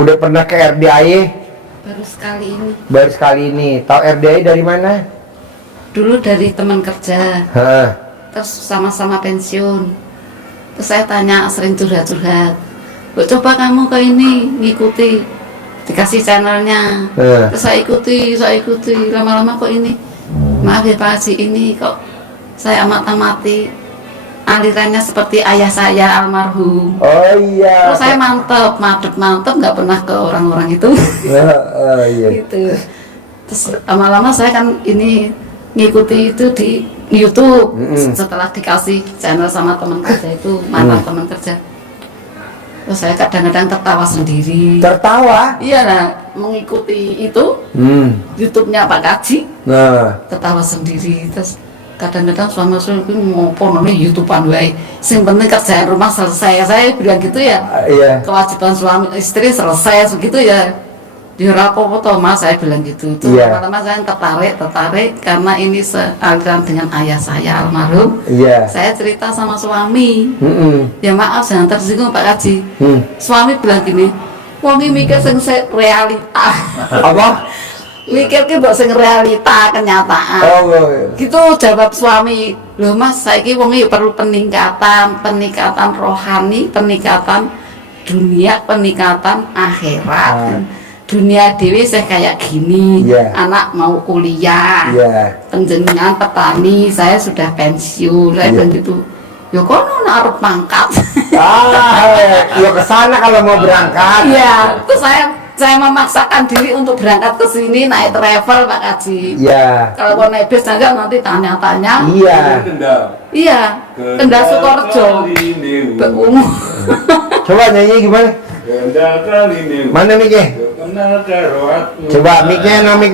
Udah pernah ke RDAI? Baru sekali ini. Baru sekali ini. Tahu RDAI dari mana? Dulu dari teman kerja. Hah. Terus sama-sama pensiun. Terus saya tanya, sering curhat-curhat. "Bu, coba kamu ke ini, ngikuti." Dikasih channelnya. Terus saya ikuti. Lama-lama kok ini. Maaf ya Pak Haji, ini kok saya amati alirannya seperti ayah saya almarhum. Oh iya. Terus saya mantep, nggak pernah ke orang-orang itu. Oh iya. Gitu. Terus lama-lama saya kan ini ngikuti itu di YouTube. Setelah dikasih channel sama teman kerja itu, mantan teman kerja. Terus saya kadang-kadang tertawa sendiri. Tertawa? Iya lah, mengikuti itu YouTube-nya Pak Kaji. Tertawa sendiri. Terus kadang-kadang suami saya mau nih YouTube-an wae. Sing penting kerjaan rumah selesai. Saya bilang gitu ya. Iya. Kewajiban suami istri selesai begitu ya. Di rapopo toh Mas, saya bilang gitu. Terus lama-lama saya tertarik karena ini sealiran dengan ayah saya almarhum. Iya. Saya cerita sama suami. Ya maaf jangan tersinggung Pak Kaji. Suami bilang gini, wong iki mikir sing realita. Apa? Mikir ki mbok sing realita kenyataan. Gitu jawab suami. Loh Mas, saiki wong iki perlu peningkatan rohani, peningkatan dunia, peningkatan akhirat. Dunia dewi saya kayak gini, anak mau kuliah, penjenengan petani, saya sudah pensiun, saya bilang gitu. Ya kono arep mangkat. Ya kesana kalau mau berangkat. Iya, terus saya memaksakan diri untuk berangkat ke sini naik travel Pak Kaji. Iya. Kalau mau naik bis nanti tanya-tanya. Iya. Iya. Kendal Sukorejo. Coba nyanyi gimana? Mana mic-nya? Coba mic-nya, mik.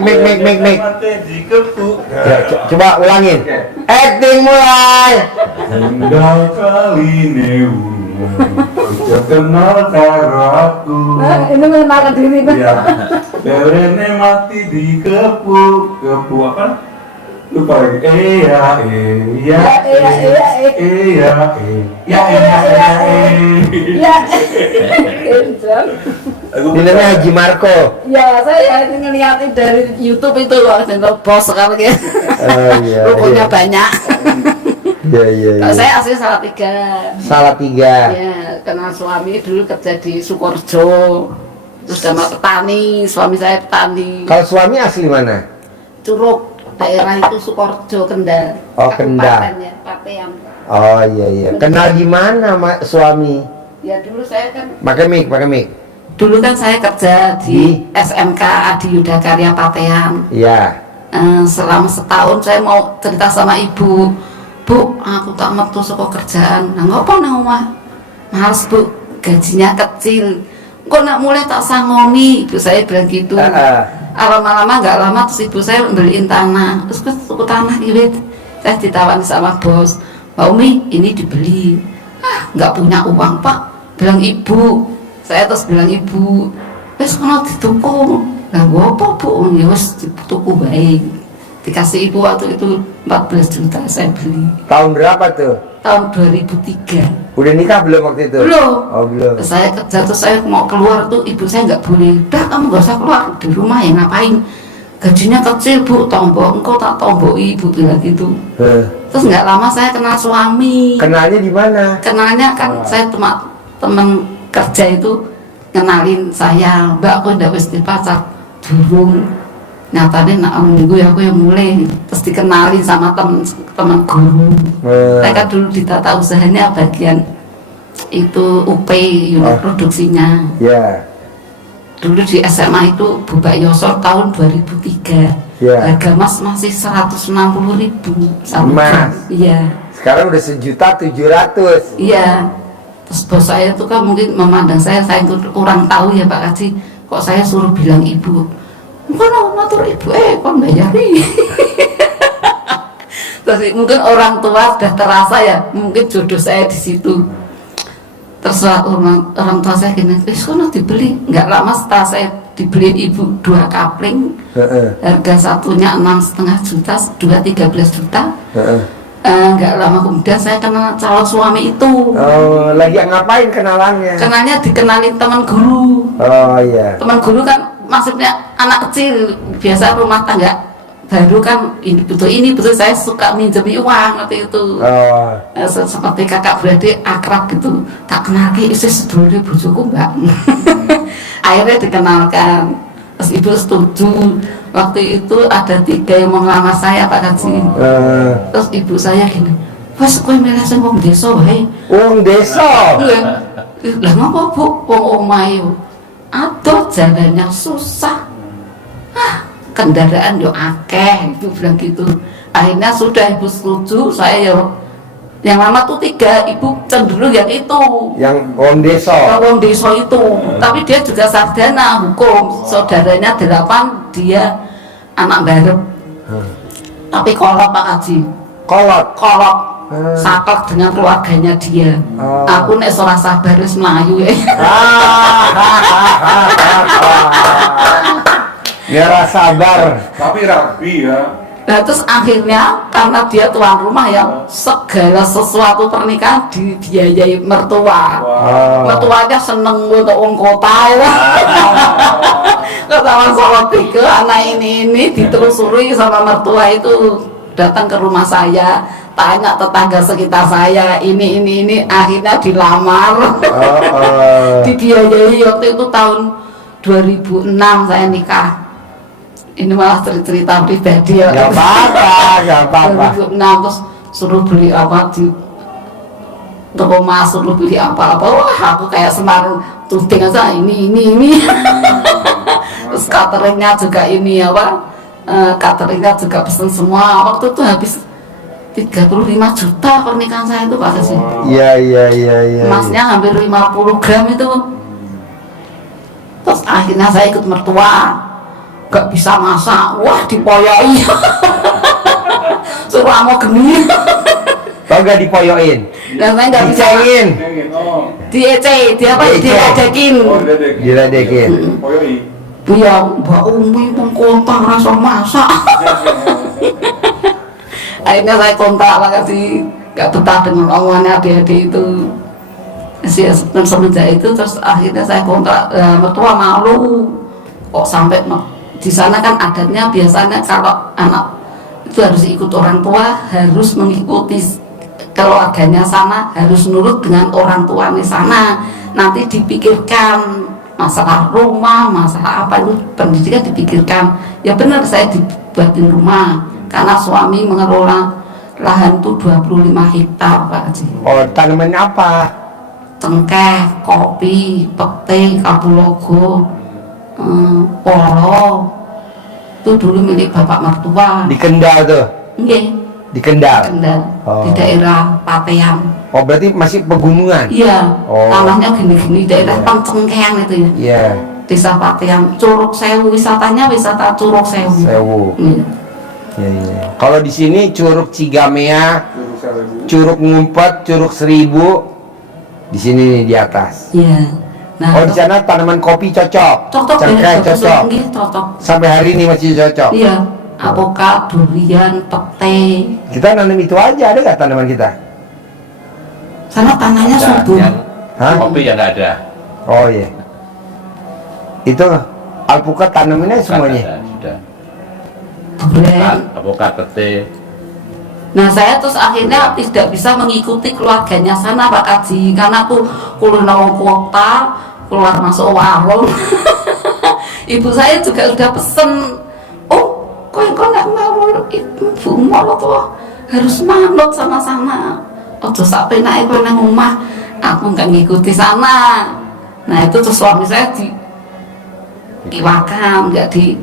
Coba ulangin. Acting mulai. Kendal kali kenal karo aku. Ini mengenalkan diri Pak. Ya. Derene mati di kepu apa? Lupa lagi. Ini namanya Haji Marco. Ya, saya ngeliatin dari YouTube itu loh, bos sekarang ya. Rupanya banyak. Iya. Kalau saya asli Salatiga. Salatiga. Ya, karena suami dulu kerja di Sukorejo. Terus sama petani, suami saya petani. Kalau suami asli mana? Curug, daerah itu Sukorejo, Kendal. Oh, Kendal. Kabupaten ya, Patean. Oh iya. Kenal di mana suami? Ya dulu saya kan. Pakai mic. Dulu kan saya kerja di SMK Adi Yudakarya Patean. Iya. Selama setahun saya mau cerita sama ibu. Bu, aku tak metu saka kerjaan. Nah, ngopo nang omah? Males, Bu. Gajinya kecil. Kok nak mulai tak sangoni? Ibu saya bilang gitu. Lama-lama enggak lama terus ibu saya beliin tanah. Terus tuku tanah iki saya ditawari sama bos. Mbak Umi, ini dibeli. Enggak punya uang, Pak. Bilang ibu. Saya terus bilang ibu, wis kono dituku. Lah ngopo, Bu? Ya wis dituku bae. Dikasih ibu waktu itu 14 juta saya beli. Tahun berapa tuh? Tahun 2003. Udah nikah belum waktu itu? Belum. Oh belum. Saya kerja terus saya mau keluar tuh ibu saya nggak boleh. Udah kamu nggak usah keluar di rumah ya ngapain? Gajinya kecil Bu, tombok engkau tak tombok ibu bilang gitu. Terus nggak lama saya kenal suami. Kenalnya di mana? Kenalnya kan saya teman kerja itu kenalin saya, Mbak aku udah wis pacar durung. Nyatanya nak minggu ya aku yang mulai terus dikenalin sama teman guru. Saya kan dulu di tata usahanya bagian itu UP unit produksinya. Dulu di SMA itu Bu Mbak Yosor tahun 2003. Harga emas masih 160.000 emas. Iya. Sekarang udah 1.700.000. Iya. Terus bos saya itu kan mungkin memandang saya kurang tahu ya Pak Kaji. Kok saya suruh bilang ibu. Bukan matur ibu, kon bayari. Terus mungkin orang tua sudah terasa ya, mungkin jodoh saya di situ. Terus orang tua saya gini, kono dibeli. Nggak lama setelah saya dibeliin ibu 2 kapling, harga satunya 6,5 juta, 2 13 juta. Nggak lama kemudian saya kenal calon suami itu. Oh, lagi ngapain kenalannya? Kenalnya dikenalin teman guru. Oh iya. Teman guru kan maksudnya anak kecil, biasa rumah tangga baru kan, ini betul saya suka minjemi uang waktu itu. Oh. Seperti kakak beradik akrab gitu, tak kenal ki isi sedulure bojoku mbak. Akhirnya dikenalkan, terus ibu setuju. Waktu itu ada 3 yang mau ngelamar saya Pak Kaji. Terus ibu saya gini, wes kowe milih sing wong desa wae. Wong desa. Lah ngapa Bu, wong omahe yo aduh jalannya susah, kendaraan yo akeh, ibu bilang gitu. Akhirnya sudah ibu setuju, saya yo yang lama tuh 3, ibu cenderung yang itu, yang wong desa. wong desa itu. Tapi dia juga sarjana hukum, saudaranya 8, dia anak barep. Tapi kolot Pak Haji, Kolot. saklek dengan keluarganya dia. Aku nek ora sabar wis mlayu ya. Nggak sabar. Tapi rapi ya. Nah terus akhirnya karena dia tuan rumah ya, segala sesuatu pernikahan dibiayai mertua. Mertuanya seneng untuk wong kota ya. Ketahuan sama 3 anak ini ditelusuri sama mertua itu, datang ke rumah saya, tanya tetangga sekitar saya, ini akhirnya dilamar. Dibiayai waktu itu tahun 2006 saya nikah. Ini malah cerita pribadi ya. Gak apa-apa. 2006 terus suruh beli apa di toko emas, suruh beli apa-apa. Wah aku kayak Semar tuding aja ini. Terus cateringnya juga ini apa? Cateringnya juga pesen semua. Waktu itu habis 35 juta pernikahan saya itu Pak Haji. Iya. Emasnya hampir 50 gram itu. Terus akhirnya saya ikut mertua, gak bisa masak, wah dipoyoi. Suruh mau geni. Kau gak dipoyoin? Dan saya gak bisa Dicekin. diece, dia apa? Diledekin. Diledekin. Poyoi. Iya, Mbak Umi mengkontak rasa masak. Akhirnya saya kontak lah kasih, gak betah dengan omongannya adik-adik itu. Semenjak itu terus akhirnya saya kontak, mertua malu kok sampai di sana kan adatnya biasanya kalau anak itu harus ikut orang tua, harus mengikuti keluarganya sana, harus nurut dengan orang tua di sana. Nanti dipikirkan masalah rumah, masalah apa itu pendidikan dipikirkan. Ya benar saya dibuatin rumah karena suami mengelola lahan itu 25 hektar Pak Haji. Oh, tanaman apa? Cengkeh, kopi, pete, kapulaga, polo. Itu dulu milik bapak mertua. Di Kendal tuh? Nggih, Di Kendal? Kendal, Oh. di daerah Patean. Oh, berarti masih pegunungan? Iya, Oh. tanahnya gini-gini, daerah Pancengkean itu ya. Iya. Desa Patean, Curug Sewu, wisatanya wisata Curug Sewu. Sewu. Iya. Kalau di sini Curug Cigamea, Curug Ngumpet, Curug Seribu, di sini nih di atas. Iya. Nah, Oh, di sana tanaman kopi cocok. cocok Cengkeh ya, cocok. nggih, cocok. Sampai hari ini masih cocok. Iya, apokat, durian, pete. Kita nanam itu aja, ada nggak tanaman kita? Sana tanahnya subur. Hah? Kopi yang nggak ada. Oh iya. Itu alpukat tanamannya semuanya. Ada, sudah. Durian. Avokat, pete. Nah saya terus akhirnya tidak bisa mengikuti keluarganya sana Pak Kaji, karena aku kulino kota, keluar masuk warung. Ibu saya juga udah pesen, oh kau nggak mau ibu mau tuh harus manut sama-sama. Ojo sampai naik ke rumah, aku nggak ngikuti sana. Nah itu terus suami saya diwakam, nggak di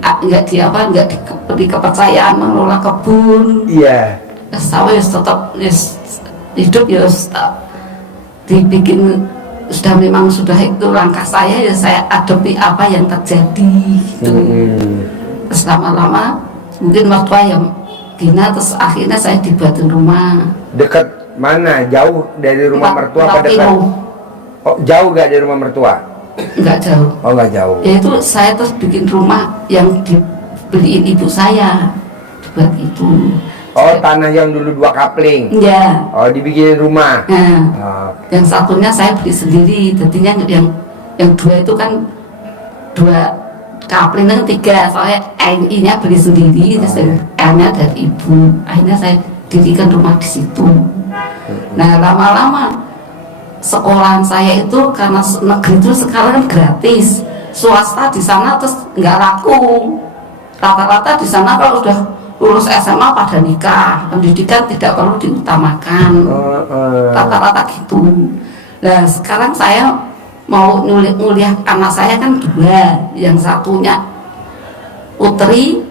kepercayaan mengelola kebun. Iya. Sawah tetap hidup ya dibikin, sudah memang sudah itu langkah saya, ya saya hadapi apa yang terjadi gitu. Terus lama-lama mungkin mertua yang gina, terus akhirnya saya dibuatin rumah. Dekat mana? Jauh dari rumah mertua apa 4 dekat? kilo. Oh, jauh gak dari rumah mertua? Enggak jauh. Oh, nggak jauh. Ya itu saya terus bikin rumah yang dibeliin ibu saya buat itu. Oh, tanah yang dulu 2 kapling. Iya. Oh, dibikinin rumah. Nah, Oh, yang satunya saya beli sendiri. Jadinya yang 2 itu kan 2 kapling kan 3. Soalnya NI-nya beli sendiri, terus L-nya dari ibu. Akhirnya saya dirikan rumah di situ. Nah, lama-lama sekolahan saya itu karena negeri itu sekarang kan gratis. Swasta di sana terus nggak laku. Rata-rata di sana kalau udah lulus SMA pada nikah, pendidikan tidak perlu diutamakan, rata-rata gitu. Nah sekarang saya mau nguliah anak saya kan 2, yang satunya putri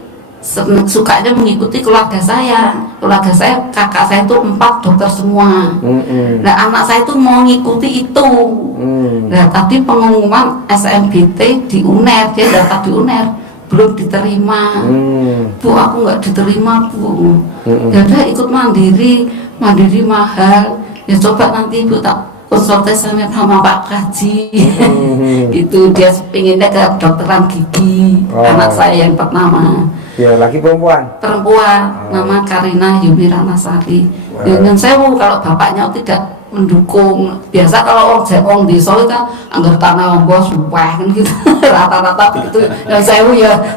sukanya mengikuti keluarga saya kakak saya itu 4 dokter semua. Nah anak saya itu mau ngikuti itu. Nah tadi pengumuman SNBT di UNER, dia daftar di UNER belum diterima. Bu aku nggak diterima Bu. Ya udah ikut mandiri mahal. Ya coba nanti Bu tak konsultasi sama Pak Kaji. Itu dia pinginnya ke dokteran gigi. Anak saya yang pertama. ya laki perempuan. Nama Karina Yumira Nasari. Dan saya kalau bapaknya tidak mendukung. Biasa kalau orang desa itu kan anggar tanah ombo sumpah kan gitu. Rata-rata begitu. Yang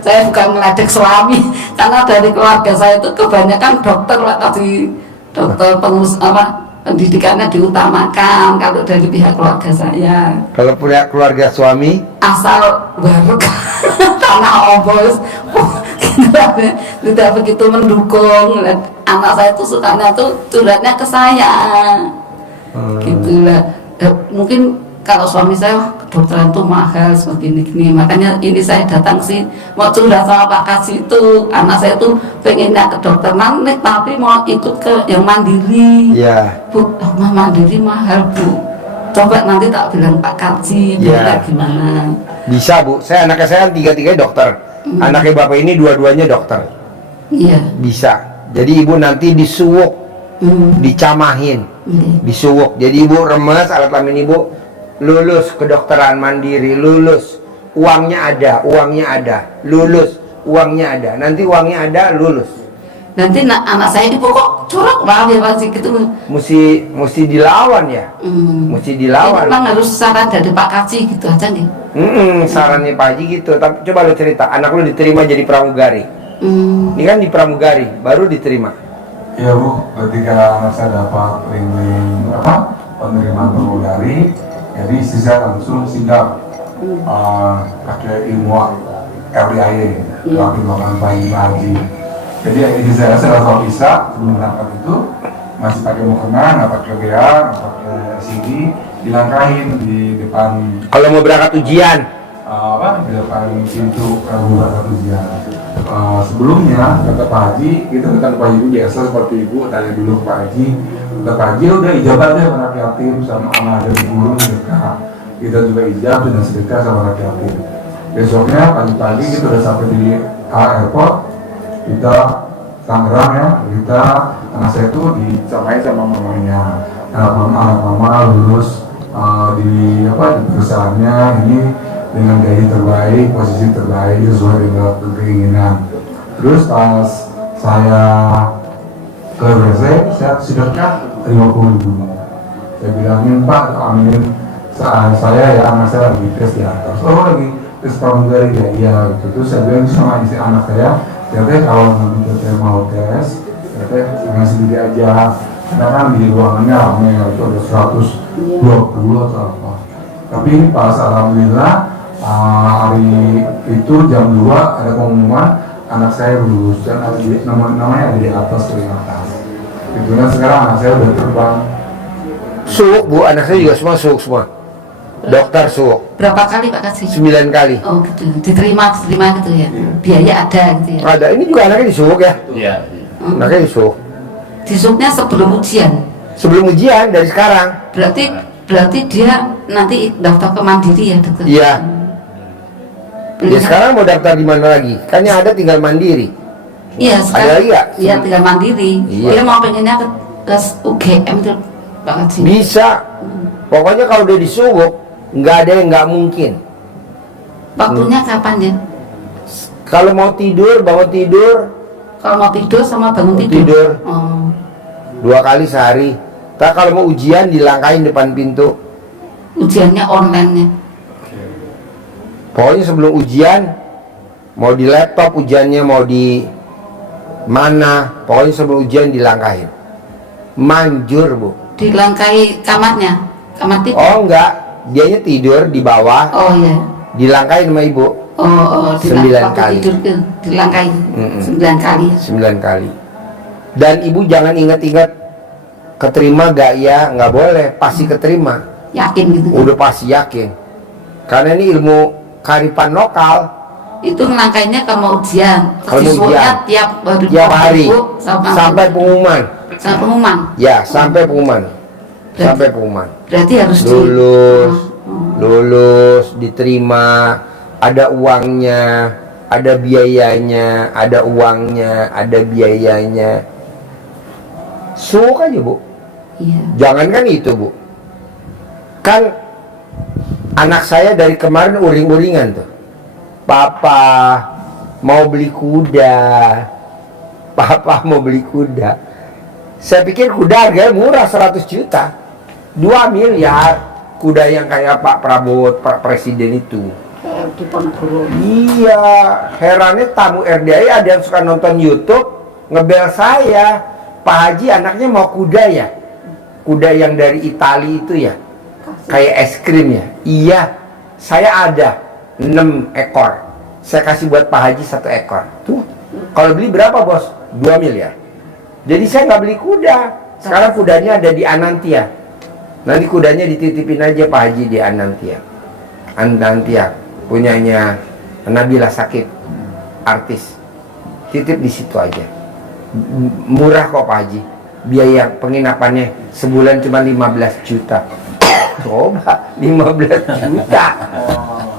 saya bukan meledek suami, karena dari keluarga saya itu kebanyakan dokter lah, kasih dokter pendidikannya diutamakan kalau dari pihak keluarga saya. Kalau punya keluarga suami Asal baru tanah ombos tidak begitu mendukung. Anak saya tuh sukanya tuh curhatnya ke saya. Gitulah. Mungkin kalau suami saya kedokteran tuh mahal seperti ini, makanya ini saya datang sih mau curhat sama Pak Kasih itu. Anak saya tuh pengennya kedokteran tapi mau ikut ke yang mandiri. Bu, mandiri mahal Bu. Coba nanti tak bilang Pak Kaji, gimana? Bisa Bu, anaknya saya 3-3 dokter. Anaknya bapak ini 2-2-nya dokter. Iya. Bisa. Jadi ibu nanti disuwuk, dicamahin, disuwuk. Jadi ibu remes alat kelamin ibu, lulus kedokteran mandiri, lulus, uangnya ada, lulus, uangnya ada. Nanti uangnya ada, lulus. Nanti anak saya ini pokok curang banget ya pasti gitu. Mesti dilawan ya. Mesti dilawan. Memang harus saran dari Pak Kaji gitu aja nih. Sarannya Pak Haji gitu. Tapi coba lu cerita, anak lu diterima jadi pramugari. Ini kan di pramugari, baru diterima. Iya Bu, ketika anak saya dapat link penerimaan pramugari, jadi istri saya langsung sigap pakai ilmu RDIA, tapi makan bayi haji. Jadi istri saya langsung bisa sebelum berangkat itu masih pakai mukena, nggak pakai BA, nggak pakai CD, dilangkahin di depan. Kalau mau berangkat ujian, di depan pintu berangkat ujian. Sebelumnya kata Pak Haji, kita datang ke Pak Haji biasa seperti ibu tanya dulu ke Pak Haji. Kata Pak Haji udah ijabah deh sama anak yatim sama anak dari guru sedekah. Kita juga ijab dan sedekah sama anak yatim. Besoknya pagi-pagi kita udah sampai di airport, kita Tangerang ya, kita anak saya itu disamain sama mamanya. Anak mama lulus di perusahaannya ini dengan gaji terbaik, posisi terbaik sesuai dengan keinginan. Terus pas saya ke WC, saya sedekah 50.000. Saya bilangin Pak, amin. Saya ya anak saya lagi tes di atas. Oh lagi tes pramugari ya, iya gitu. Terus saya bilang sama istri anak saya, katanya kalau nanti kita mau tes, katanya jangan sendiri aja. Karena kan di ruangannya ramai, itu ada 120 atau apa. Tapi pas alhamdulillah hari itu jam 2 ada pengumuman anak saya lulus dan ada namanya ada di atas atas. Itulah sekarang anak saya udah terbang. suwuk Bu, anak saya juga semua suwuk semua. Dokter suwuk. Berapa kali Pak Kasih? 9 kali. Oh gitu, diterima gitu ya. Biaya ada gitu ya. Ada, ini juga anaknya disuwuk ya. Iya. Anaknya disuwuk. Disuknya sebelum ujian. Sebelum ujian dari sekarang. Berarti dia nanti daftar ke mandiri ya dokter? Iya. Dia sekarang mau daftar di mana lagi? Kan yang ada tinggal mandiri. Iya Ada sekarang. lagi nggak? Iya tinggal mandiri. Iya. Dia mau pengennya ke UGM tuh Pak Kasih. Bisa. Pokoknya kalau udah disuwuk, nggak ada yang nggak mungkin. Waktunya kapan ya? Kalau mau tidur, bangun tidur. Kalau mau tidur sama bangun tidur. Tidur. Oh. 2 kali sehari. Tak kalau mau ujian dilangkain depan pintu. Ujiannya online nya. Pokoknya sebelum ujian, mau di laptop ujiannya, mau di mana, pokoknya sebelum ujian dilangkahin. Manjur, Bu. Dilangkai kamarnya, kamar tidur. Oh enggak, dianya tidur di bawah, Oh iya. dilangkahin sama ibu. Oh, 9 waktu kali. tidur ke dilangkai. Mm-mm. 9 kali. 9 kali. Dan ibu jangan ingat-ingat keterima gak ya, nggak boleh, pasti keterima. Yakin gitu. Udah pasti yakin. Karena ini ilmu kearifan lokal. Itu ngelangkainya kalau mau ujian. Kalau Terus mau ujian, tiap hari sampai pengumuman. sampai pengumuman. Ya, sampai pengumuman. Sampai pengumuman. Berarti harus Lulus, lulus, diterima, ada uangnya, ada biayanya, ada uangnya, ada biayanya. Suuk aja, Bu. Iya. Jangankan itu, Bu. Kan anak saya dari kemarin uring-uringan tuh. Papa mau beli kuda. Papa mau beli kuda. Saya pikir kuda harganya murah, 100 juta. 2 miliar. Kuda yang kayak Pak Prabowo, Pak Presiden itu. Di Ponorogo. Iya, herannya tamu RDI ada yang suka nonton YouTube, ngebel saya. Pak Haji anaknya mau kuda ya? Kuda yang dari Itali itu ya? Kayak es krim ya? Iya, saya ada 6 ekor. Saya kasih buat Pak Haji 1 ekor. Tuh, kalau beli berapa, Bos? 2 miliar. Jadi saya nggak beli kuda. Sekarang kudanya ada di Anantia. Nanti kudanya dititipin aja Pak Haji di Anantia. Anantia punyanya Nabila Sakib, artis. Titip di situ aja. Murah kok Pak Haji. Biaya penginapannya sebulan cuma 15 juta. Coba 15 juta.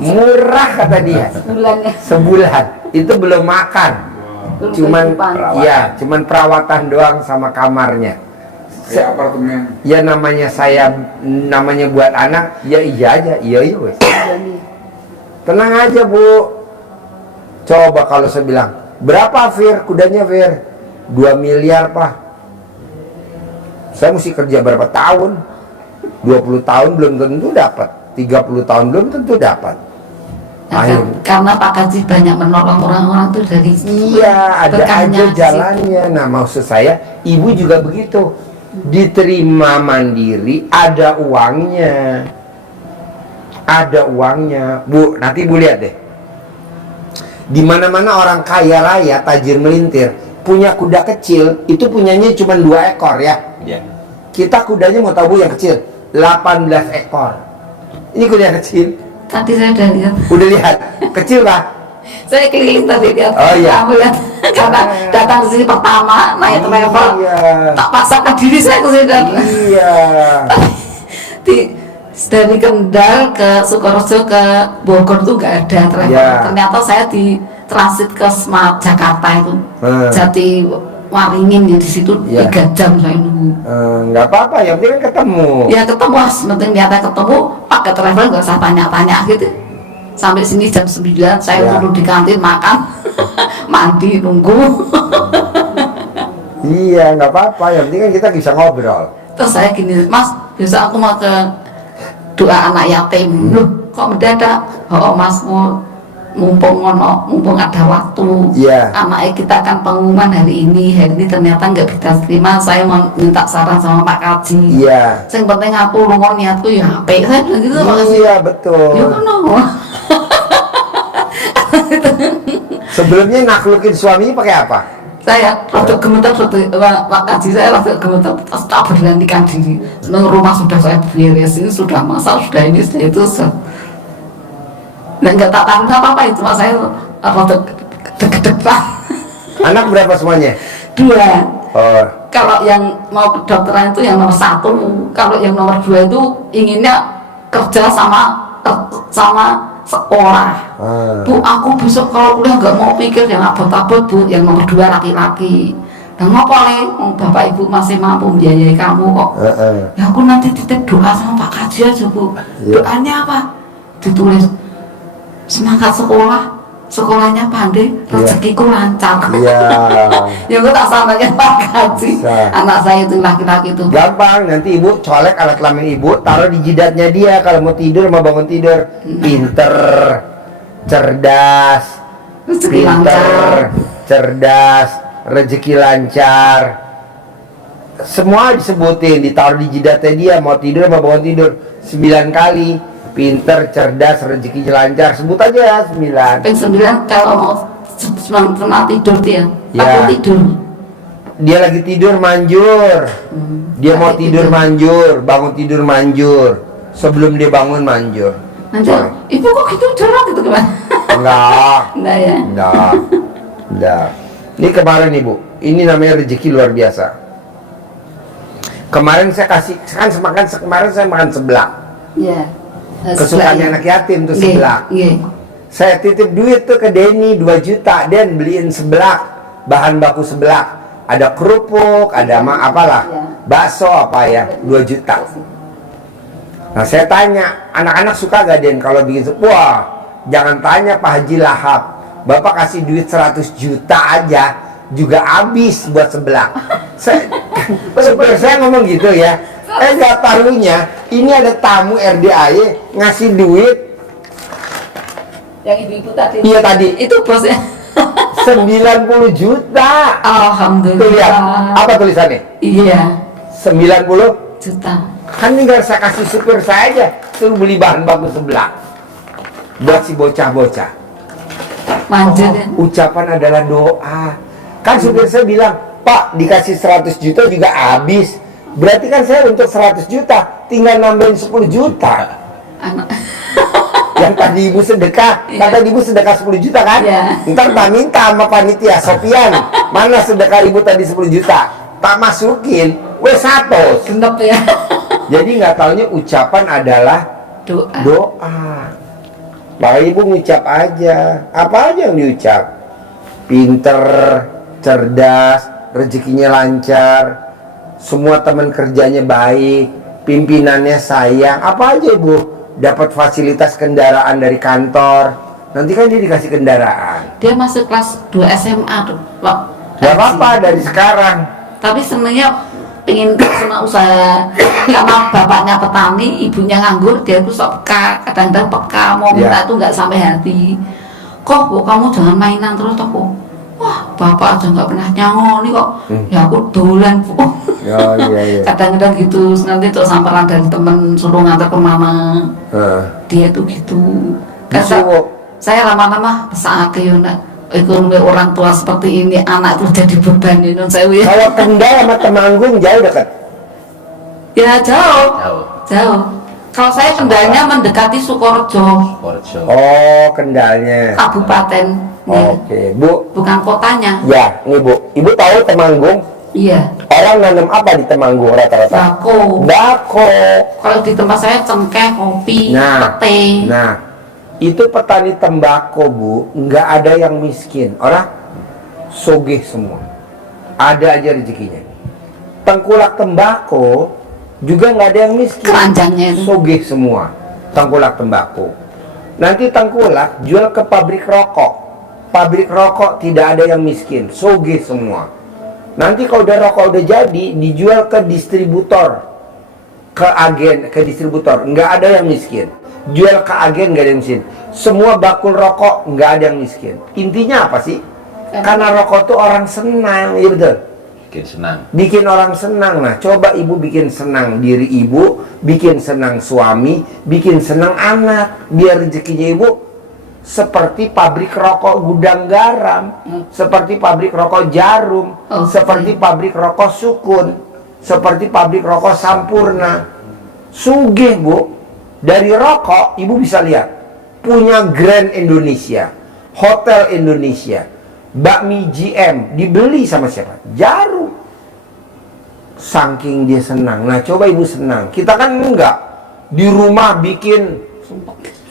Murah kata dia. Sebulannya. Sebulan. Itu belum makan. Cuman kehidupan. cuman perawatan doang sama kamarnya. Kayak apartemen. Ya namanya buat anak, ya iya aja, iya wes. Tenang aja, Bu. Coba kalau saya bilang, berapa Fir kudanya Fir? 2 miliar, Pak. Saya mesti kerja berapa tahun? 20 tahun belum tentu dapat. 30 tahun belum tentu dapat. Karena Pak Haji banyak menolong orang-orang tuh dari Iya, ada berkahnya aja di jalannya. Nah, maksud saya, ibu juga begitu. Diterima mandiri, ada uangnya. Ada uangnya. Bu, nanti Bu lihat deh. Di mana-mana orang kaya raya, tajir melintir, punya kuda kecil, itu punyanya cuma 2 ekor ya. Ya. Kita kudanya mau tahu Bu yang kecil, 18 ekor. Ini kuda yang kecil. Tadi saya udah lihat. Udah lihat? Kecil lah. Saya keliling tadi lihat. Oh, iya. Kamu lihat. Karena datang ke sini pertama naik travel. Iya. Tak paksakan diri saya ke sini. Iya. Dari Kendal ke Sukorejo ke Bogor tuh nggak ada travel. Iya. Ternyata saya di transit ke Smart Jakarta itu. Jati Waringin ya, di situ Iya. 3 jam saya nunggu. Nggak apa-apa, yang penting kan ketemu. Ya ketemu, penting niatnya ketemu, pakai travel nggak usah tanya-tanya gitu. Sampai sini jam 9, saya Ya. turun di kantin makan, mandi, nunggu. Iya, nggak apa-apa, yang penting kan kita bisa ngobrol. Terus saya gini, Mas, besok aku mau ke doa anak yatim. Loh, kok mendadak? Oh Mas, mumpung ada waktu. Iya. Anaknya kita kan pengumuman hari ini ternyata nggak bisa terima. Saya mau minta saran sama Pak Kaji. Iya. Yang penting aku lungon niatku ya apik. Saya bilang gitu, makasih. Iya, betul. Ya kan Sebelumnya naklukin suaminya pakai apa? saya rada gemeter, Pak Kaji saya rada gemeter, tak beranikan diri. Rumah sudah saya beres, ini sudah masak, sudah ini, sudah itu, dan nggak tak tahu apa-apa itu, cuma saya rada deg-deg Pak. Anak berapa semuanya? 2. Oh, Kalau yang mau kedokteran itu yang nomor 1, kalau yang nomor 2 itu inginnya kerja sama sekolah. Bu, aku besok kalau kuliah nggak mau pikir yang abot-abot Bu, yang nomor 2 laki-laki. Dan ngapa bapak ibu masih mampu membiayai kamu kok. Ya aku nanti titip doa sama Pak Kaji aja Bu. Iya. Doanya apa? Ditulis semangat sekolah, sekolahnya pandai, rezekiku lancar. Iya. Ya gue tak sampaikan Pak Gaji. Bisa. Anak saya itu laki-laki itu. Gampang, nanti ibu colek alat kelamin ibu, taruh di jidatnya dia kalau mau tidur, mau bangun tidur. Pinter, cerdas, Rezeki pinter, lancar. cerdas, rezeki lancar. Semua disebutin, ditaruh di jidatnya dia, mau tidur, mau bangun tidur. 9 kali. Pinter, cerdas, rezeki lancar. Sebut aja 9. Yang 9 kalau mau pernah tidur dia. Ya. Aku tidur. Dia lagi tidur manjur. Dia mau Lagi tidur manjur, bangun tidur manjur. Sebelum dia bangun manjur. Nanti, ibu kok gitu jorok gitu gimana? Enggak. Enggak ya. Enggak. Ini kemarin ibu, ini namanya rezeki luar biasa. Kemarin saya kasih, kemarin saya makan seblak. Iya. Kesukaannya anak yatim tuh seblak. Iya. Saya titip duit tuh ke Denny 2 juta, dan beliin seblak, bahan baku seblak. Ada kerupuk, ada apalah, bakso apa ya, 2 juta. Nah saya tanya, anak-anak suka gak Den kalau bikin seblak? Wah, jangan tanya Pak Haji Lahap, Bapak kasih duit 100 juta aja juga habis buat seblak. Supir saya ngomong gitu ya. Gak taruhnya, ini ada tamu RDAY ngasih duit. Yang ibu-ibu tadi. Iya tadi. Itu bosnya. 90 juta. Alhamdulillah. Tuh lihat, apa tulisannya? Iya. 90 Juta. kan tinggal saya kasih supir saya aja, suruh beli bahan baku seblak buat si bocah-bocah. Manjur ya. Ucapan adalah doa. Kan supir saya bilang, Pak dikasih 100 juta juga habis. Berarti kan saya untuk 100 juta tinggal nambahin 10 juta. Anak. Yang tadi ibu sedekah, kata ibu sedekah 10 juta kan? Iya. Ntar tak minta sama panitia, Sofian, mana sedekah ibu tadi 10 juta? Tak masukin, wes 100. Genep ya. Jadi nggak taunya ucapan adalah Doa. doa. Maka ibu ngucap aja, apa aja yang diucap. Pinter, cerdas, rezekinya lancar, semua teman kerjanya baik, pimpinannya sayang, apa aja ibu. Dapat fasilitas kendaraan dari kantor, nanti kan dia dikasih kendaraan. Dia masuk kelas 2 SMA tuh. Pak. Gak apa-apa dari sekarang. Tapi senengnya pengen sama usaha karena bapaknya petani, ibunya nganggur, dia tuh sok peka, kadang-kadang peka mau minta tuh nggak sampai hati. Kok bu kamu jangan mainan terus aku. Wah bapak aja nggak pernah nyangoni kok. Ya aku dolan bu. Oh iya. Kadang-kadang gitu, nanti tuh samperan dari temen suruh ngantar kemana. Dia tuh gitu. Disuruh. Saya lama-lama pesake yo nak. Ekonomi orang tua seperti ini, anak itu jadi beban ini saya ya. Kalau Kendal sama Temanggung jauh dekat. Ya jauh. Kalau saya Kendalnya mendekati Sukorejo, Oh Kendalnya. kabupaten. Oke Bu. Bukan kotanya. Ya nih Bu, ibu tahu Temanggung? Iya. Orang nanam apa di Temanggung rata-rata? Bako. Kalau di tempat saya cengkeh, kopi, pete. Nah, itu petani tembakau Bu, nggak ada yang miskin. Orang sogeh semua, ada aja rezekinya. Tengkulak tembakau juga nggak ada yang miskin. Keranjangnya itu. Sogeh semua, tengkulak tembakau. Nanti tengkulak jual ke pabrik rokok. Pabrik rokok tidak ada yang miskin, sogeh semua. Nanti kalau udah rokok udah jadi, dijual ke distributor, ke agen, ke distributor, nggak ada yang miskin. Jual ke agen nggak ada yang miskin. Semua bakul rokok nggak ada yang miskin. Intinya apa sih? Karena rokok tuh orang senang, ya betul. Bikin senang. Bikin orang senang. Nah, coba ibu bikin senang diri ibu, bikin senang suami, bikin senang anak, biar rezekinya ibu seperti pabrik rokok gudang garam, seperti pabrik rokok jarum, seperti pabrik rokok sukun, seperti pabrik rokok sampurna. Sugih Bu. Dari rokok ibu bisa lihat punya Grand Indonesia, Hotel Indonesia, bakmi GM dibeli sama siapa? Jarum. Saking dia senang. Nah coba ibu senang. Kita kan enggak di rumah bikin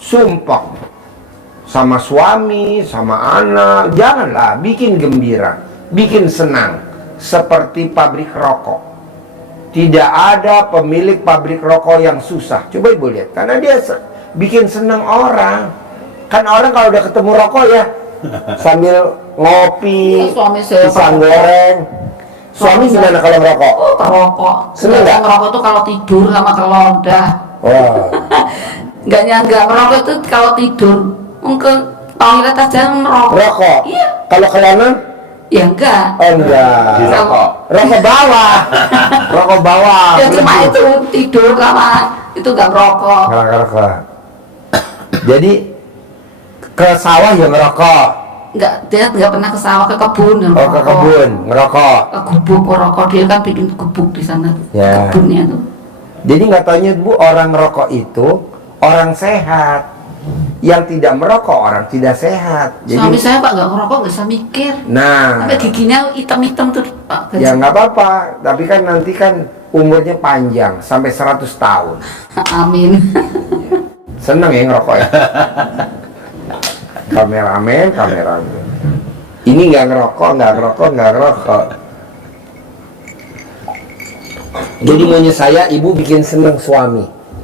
sumpah sama suami, sama anak. Janganlah, bikin gembira, bikin senang. Seperti pabrik rokok. Tidak ada pemilik pabrik rokok yang susah. Coba ibu lihat, karena dia bikin senang orang. Kan orang kalau udah ketemu rokok ya sambil ngopi, Suami saya pisang perokok. goreng. Suami gimana kalau ngerokok? Oh, perokok. Seneng nggak? Merokok tuh kalau tidur sama kelondah. Wah, Nggak nyangka merokok itu kalau tidur. Ke toilet aja merokok. rokok. Iya. Kalau kelana? Ya enggak. Oh enggak. Dirokok. Rokok bawah. Rokok bawah. Ya cuma Lebih. itu tidur sama itu nggak merokok. Nggak ngerokok. Jadi ke sawah ya ngerokok. Enggak, dia nggak pernah ke sawah, ke kebun yang Oh ke merokok. kebun ngerokok. Ke gubuk merokok, dia kan bikin gubuk di sana. Ya. Kebunnya tuh. Jadi nggak taunya Bu, orang ngerokok itu orang sehat. Yang tidak merokok orang tidak sehat. Suami Jadi saya Pak nggak ngerokok, nggak bisa mikir. nah, Sampai giginya hitam-hitam tuh Pak. ya nggak apa-apa. Tapi kan nanti kan umurnya panjang sampai 100 tahun. Amin. Seneng ya ngerokok ya. Kameramen. Ini nggak ngerokok. Jadi maunya saya, ibu bikin seneng suami,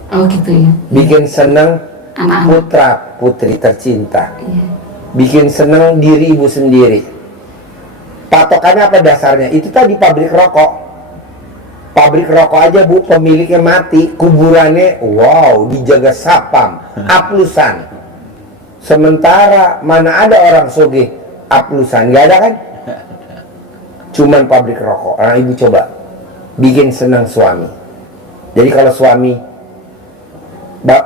Oh gitu ya. bikin seneng Anak-anak. putra putri tercinta, Iya. bikin seneng diri ibu sendiri. Patokannya apa dasarnya? Itu tadi pabrik rokok. Pabrik rokok aja Bu, pemiliknya mati, kuburannya wow dijaga sapam, aplusan. Sementara mana ada orang sogeh aplusan, nggak ada kan? Cuman pabrik rokok. Nah ibu coba bikin senang suami. Jadi kalau suami,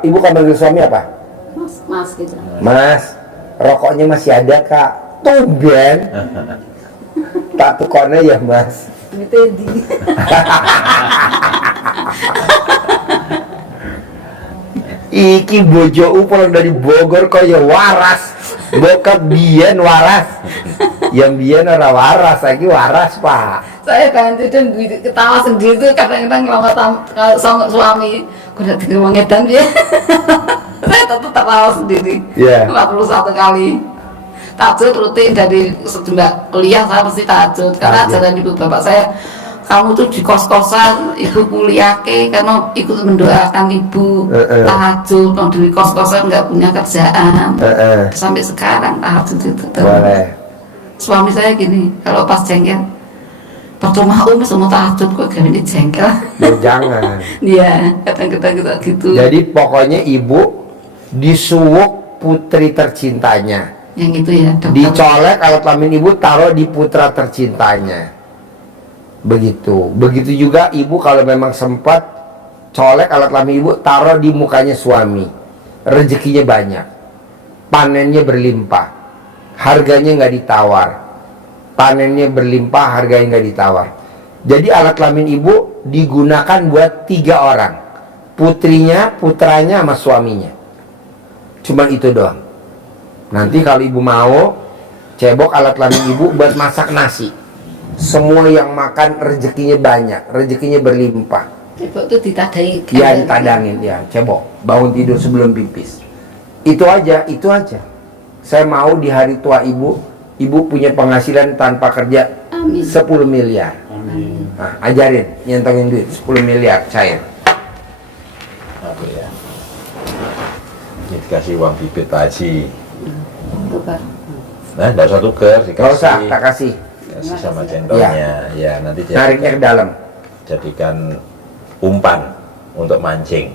ibu kan panggil suami apa? Mas gitu. Mas, rokoknya masih ada kak. Tumben. Tak tukonnya ya mas. Ini Teddy. Iki bojo pulang dari Bogor kok ya waras. Bokap biyen waras. Yang biyen ora waras, lagi waras pak. Saya kan dan ketawa sendiri tuh kadang-kadang kalau sama suami udah di rumah ngedan dia. Saya tetap tertawa sendiri. Iya. 41 kali. Tahajud rutin dari sejumlah kuliah saya mesti tahajud karena Tahajud. ajaran ibu bapak saya, kamu tuh di kos-kosan ibu kuliah karena ikut mendoakan ibu tahajud, mau di kos-kosan nggak punya kerjaan sampai sekarang tahajud itu terus. Boleh. Suami saya gini, kalau pas jengkel, percuma semua tahajud kok gak ini jengkel. Ya jangan. Iya, kadang-kadang gitu. Jadi pokoknya ibu disuwuk putri tercintanya. Yang itu ya dokter. Dicolek alat kelamin ibu taruh di putra tercintanya. Begitu. Begitu juga ibu kalau memang sempat colek alat kelamin ibu taruh di mukanya suami. Rezekinya banyak. Panennya berlimpah. Harganya nggak ditawar. Panennya berlimpah, harganya nggak ditawar. Jadi alat kelamin ibu digunakan buat 3 orang. Putrinya, putranya, sama suaminya. Cuman itu doang. Nanti kalau ibu mau, cebok alat kelamin ibu buat masak nasi. Semua yang makan rezekinya banyak, rezekinya berlimpah. Ibu itu ditadai. Ya ditadangin ya, cebok. Bangun tidur sebelum pipis. Itu aja, itu aja. Saya mau di hari tua ibu punya penghasilan tanpa kerja Amin. 10 miliar. Amin. Nah, ajarin nyentongin duit 10 miliar cair. Apa ya? Ini dikasih uang bibit Pak Haji. Tukar. Nah, enggak usah tuker, Gak usah, dikasih. tak kasih. Kasih sama cendolnya. Ya, nanti Nariknya ke dalam. jadikan umpan untuk mancing.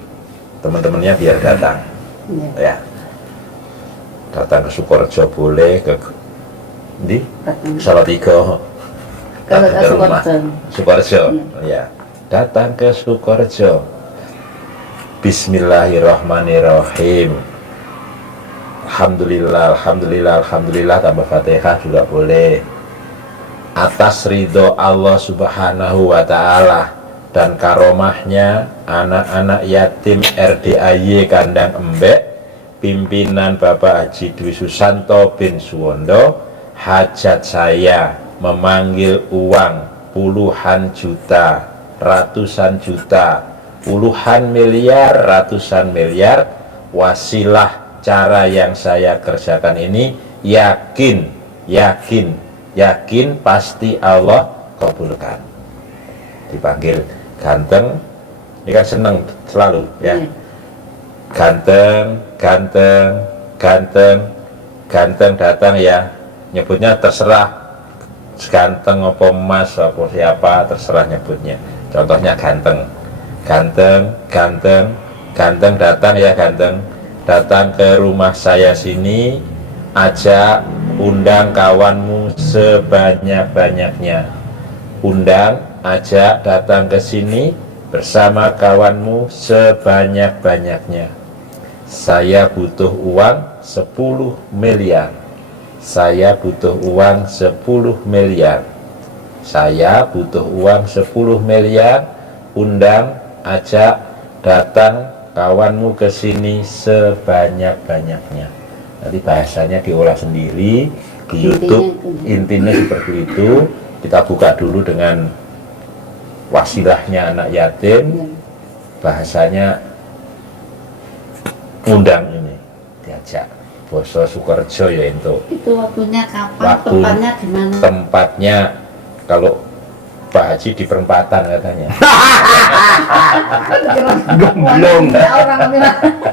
Teman-temannya biar datang. Ya. Datang ke Sukorejo boleh, ke di Salatiga. Datang ke rumah Sukorejo. Ya. Datang ke Sukorejo. Bismillahirrahmanirrahim. Alhamdulillah tambah Fatihah juga boleh. Atas ridho Allah Subhanahu wa Ta'ala dan karomahnya anak-anak yatim RDAY Kandang Embek, pimpinan Bapak Haji Dwi Susanto bin Suwondo, hajat saya memanggil uang puluhan juta, ratusan juta, puluhan miliar, ratusan miliar. Wasilah cara yang saya kerjakan ini yakin pasti Allah kabulkan. Dipanggil ganteng, ini kan seneng selalu ya. Ganteng, ganteng datang ya nyebutnya terserah, ganteng apa mas apa siapa terserah nyebutnya. Contohnya ganteng, ganteng datang ya, ganteng datang ke rumah saya sini, ajak undang kawanmu sebanyak-banyaknya. Undang, ajak datang ke sini bersama kawanmu sebanyak-banyaknya. Saya butuh uang 10 miliar. Saya butuh uang 10 miliar. Saya butuh uang 10 miliar. Undang, ajak datang kawanmu ke sini sebanyak-banyaknya. Nanti bahasanya diolah sendiri di YouTube. Intinya seperti itu. Kita buka dulu dengan wasilahnya anak yatim. Bahasanya undang ini diajak. Boso Sukorejo ya itu. Itu waktunya kapan? Tempatnya di mana? Tempatnya kalau Pak Haji di perempatan katanya. Gemblong.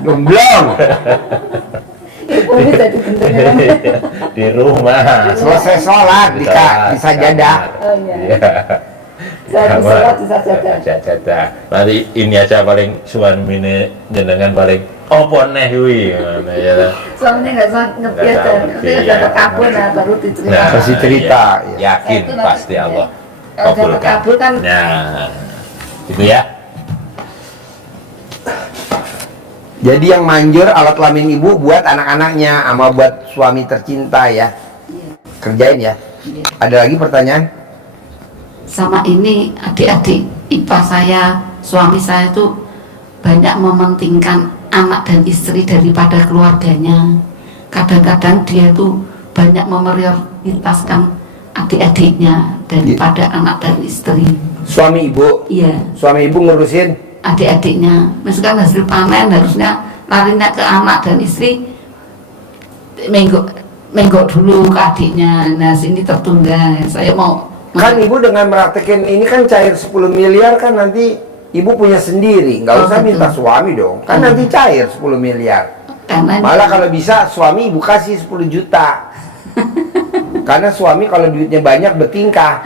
Gemblong. Di rumah. Selesai sholat bisa jadah. Oh iya. Saya sholat bisa Jadah. Nanti ini aja paling suamine jenengan paling opo neh kuwi ngono ya. Suaminya nggak ngerti aja. Nanti dapat kabur baru dicerita. Nah, Kasih cerita, ya. Yakin Itu pasti nanti, Allah kalau dapat kabulkan. kabul kan Nah, itu ya. Jadi yang manjur alat kelamin ibu buat anak-anaknya sama buat suami tercinta ya. Kerjain ya. Iya. Ada lagi pertanyaan? sama ini adik-adik ipar saya, suami saya itu banyak mementingkan anak dan istri daripada keluarganya. Kadang-kadang dia itu banyak memprioritaskan adik-adiknya daripada anak dan istri. Suami ibu? Iya, Suami ibu ngurusin? adik-adiknya. Misalkan hasil panen harusnya larinya ke anak dan istri, menggok dulu ke adiknya. Nah sini tertunda. Saya mau Kan ibu dengan meraktekin ini kan cair 10 miliar kan nanti ibu punya sendiri. Nggak Oh, usah betul. minta suami dong. Kan nanti cair 10 miliar. karena Malah kalau bisa suami ibu kasih 10 juta. Karena suami kalau duitnya banyak bertingkah.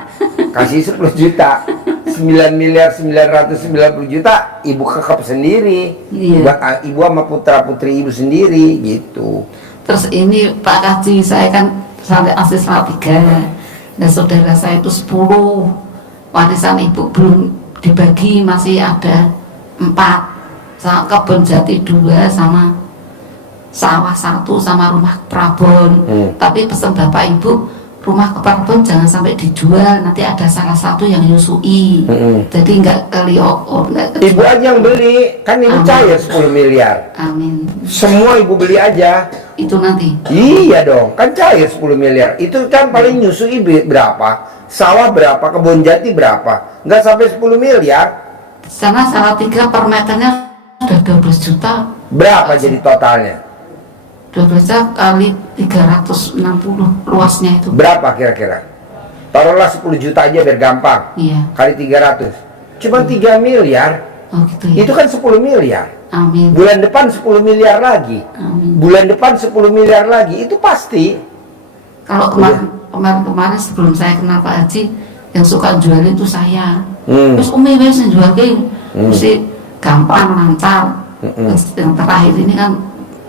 Kasih 10 juta. 9 miliar 990 juta ibu kekep sendiri. Iya. Buat ibu sama putra-putri ibu sendiri gitu. terus ini Pak Kaji saya kan sampai asis 3. Nah saudara saya itu 10, warisan ibu belum dibagi, masih ada 4, kebun jati 2 sama sawah 1 sama rumah Prabon. Tapi pesan bapak ibu, rumah Prabon jangan sampai dijual, nanti ada salah satu yang nyusui. Jadi nggak Ibu aja yang beli, kan ibu Amin. cair 10 miliar. Amin. Semua ibu beli aja. Itu nanti Iya dong, kan cair 10 miliar. Itu kan paling nyusui berapa? Sawah berapa? Kebun jati berapa? Nggak sampai 10 miliar. sana salah 3 per meternya udah 12 juta. Berapa jadi totalnya? 12 juta kali 360 luasnya itu. Berapa kira-kira? Taruhlah 10 juta aja biar gampang. Iya. Kali 300. Cuma 3 miliar. Oh gitu ya. Itu kan 10 miliar. Amin. Bulan depan 10 miliar lagi. Amin. Bulan depan 10 miliar lagi. Itu pasti. Kalau kemarin sebelum saya kenal Pak Haji, yang suka jual itu saya. Terus Umi wes jual kayak mesti gampang lancar. Terus yang terakhir ini kan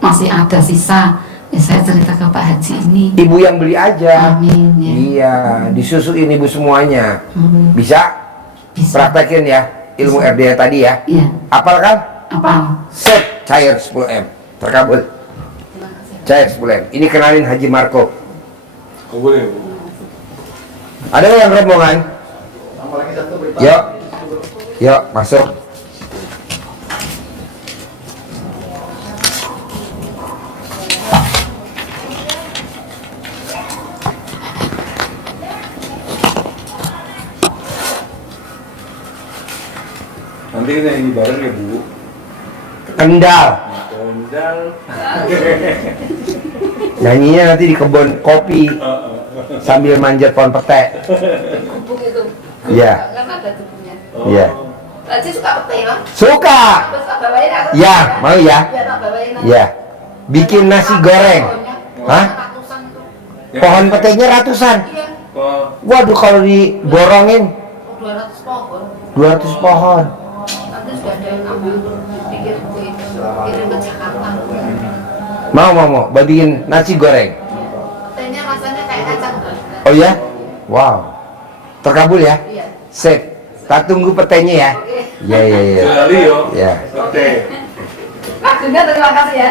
masih ada sisa. Ya saya cerita ke Pak Haji ini. Ibu yang beli aja. Amin ya. Iya, disusuin ibu semuanya. Bisa? Bisa. Praktekin ya ilmu RDA tadi ya. Iya. Apal kan? Apa? Set cair 10M. Terkabul. Cair 10M. Ini kenalin Haji Marco. Oh, boleh. Ada nggak yang rombongan? Yuk. Yuk, masuk. Nanti kita nyanyi bareng ya Bu. Kendal. Kendal. Nyanyinya nanti di kebun kopi sambil manjat pohon pete. Kumpul itu. Iya. Kan ada tubuhnya. Iya. Pak Haji suka pete kan? Suka. Terus tak bawain aku. Ya, mau ya? Biar tak bawain aku. Ya. Bikin nasi goreng. Hah? Aku Pohon petenya ratusan. Iya, Waduh, kalau diborongin 200 pohon. 200 pohon. Nanti sudah ada yang ambil pikir kirim ke Jakarta. Mau bagiin nasi goreng. Petenya rasanya kayak kacang. Oh ya? Wow. Terkabul ya? Iya. Sip. Tak tunggu petenya ya. Oke. Ya. Sekali yo. Ya. Oke. Pak Gunda, terima kasih ya.